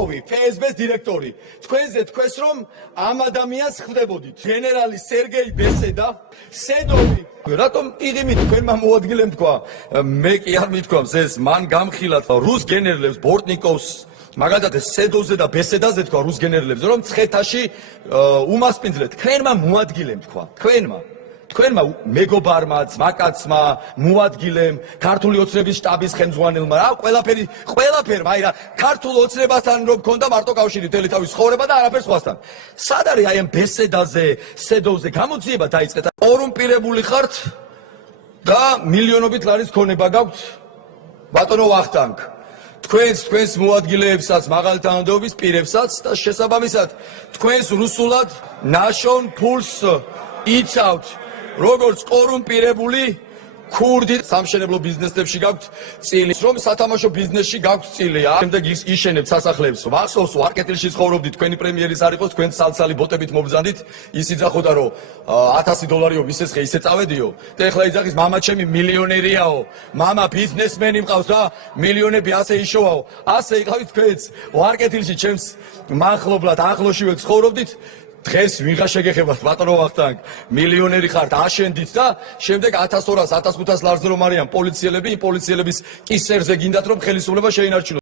ვიყავი FSB-ს დირექტორი. თქვენზე თქვენს რომ ამ ადამიანს ხვდებოდით. გენერალი სერგეი ბესედა, სედოვი. რატომ იღიმით თქვენმა მოადგილემ თქვა? მე კი არ მithქვამს ეს, მან გამხილათ რუს გენერლებს ბორტნიკოვს მაგალითად სედოვზე და ბესედაზე თქვა რუს გენერლებს რომ ცხეთაში უმასპინძლეთ. თქვენმა მოადგილემ თქვა. თქვენმა მეგობარმა, ძმაკაცმა, მოადგილემ, ქართული ოცნების შტაბის ხელმძღვანელმა, რა ყველაფერმა, აი რა, ქართულ ოცნებასთან რომ მქონდა მარტო კავშირი მთელი თავის ცხოვრება და არაფერს სხვასთან. სად არის აი ამ ბესედაზე, სედოვზე გამოძიება დაიწყეთ? კორუმპირებული ხართ და მილიონობით ლარის ქონება გაქვთ? ბატონო ვახტანგ, თქვენს მოადგილეებსაც, მაღალი თანამდებობის პირებსაც და შესაბამისად თქვენს რუსულად ნაშონ ფულს იცავთ. როგორც კორუმპირებული ქურდი სამშენებლო ბიზნესებში გაქვთ წილი, რომ სათამაშო ბიზნესში გაქვთ წილი, შემდეგ იშენებთ სასახლეებს. მახსოვს ვარკეთილში ცხოვრობდით, თქვენი პრემიერის არ იყოს, თქვენ სალცალი ბოტებით მობრძანდით, ის იძახოდა რომ $1000 ისესხე ისე წავედიო და ეხლა იძახის მამაჩემი მილიონერიაო, მამა ბიზნესმენი მყავს და მილიონები ასე იშოვაო. ასე იყავით თქვენც ვარკეთილში ჩემს მახლობლად ახლოშივე ცხოვრობდით. დღეს ვიღა შეგეხებათ ბატონო ვახტანგ, მილიონერი ხართ, აშენდით და შემდეგ 1200-1500 ლარზე რომ არიან პოლიციელები, იმ პოლიციელების კისერზე გინდათ რომ ხელისუფლება შეინარჩუნოს.